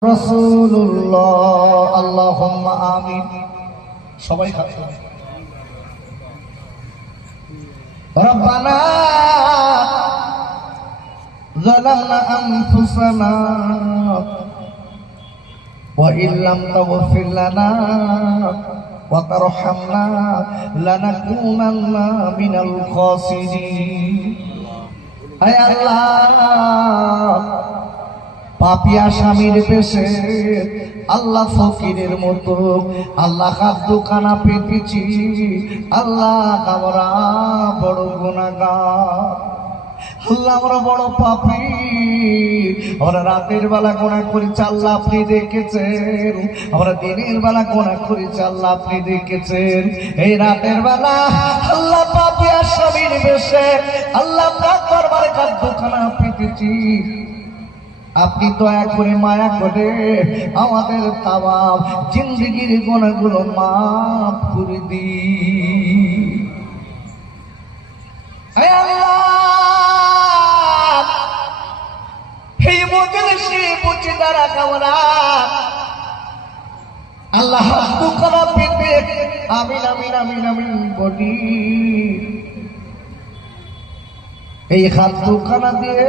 রসুল্লাহ আল্লাহ আমিন সবাই খাচ্ছে ربنا ظلمنا أنفسنا وإن لم تغفر لنا وترحمنا لنكونن من الخاسرين أي الله পাপিয়া স্বামীর পেশে আল্লাহ ফকিরের মতো। আল্লাহ হাত দোকানা পেতেছি। আল্লাহ আমরা বড় গুণাগার আল্লাহ আমরা বড় পাপি। আমরা রাতের বেলা গোনা করি আল্লাহ আপনি দেখেছেন? আমরা দিনের বেলা গোনা করি আল্লাহ আপনি দেখেছেন? এই রাতের বেলা আল্লাহ পাপি আর স্বামীর বেশে আল্লাহ দরবারে দোকানা পেতেছি। আপনি দয়া করে মায়া করে আমাদের তাবাব জিন্দগির গুণাগুলো মাফ করে দি আয় আল্লাহ, এই হাত দুখানা দিয়ে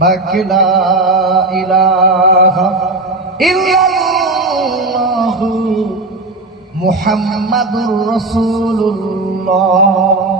باقي لا إله إلا الله محمد رسول الله.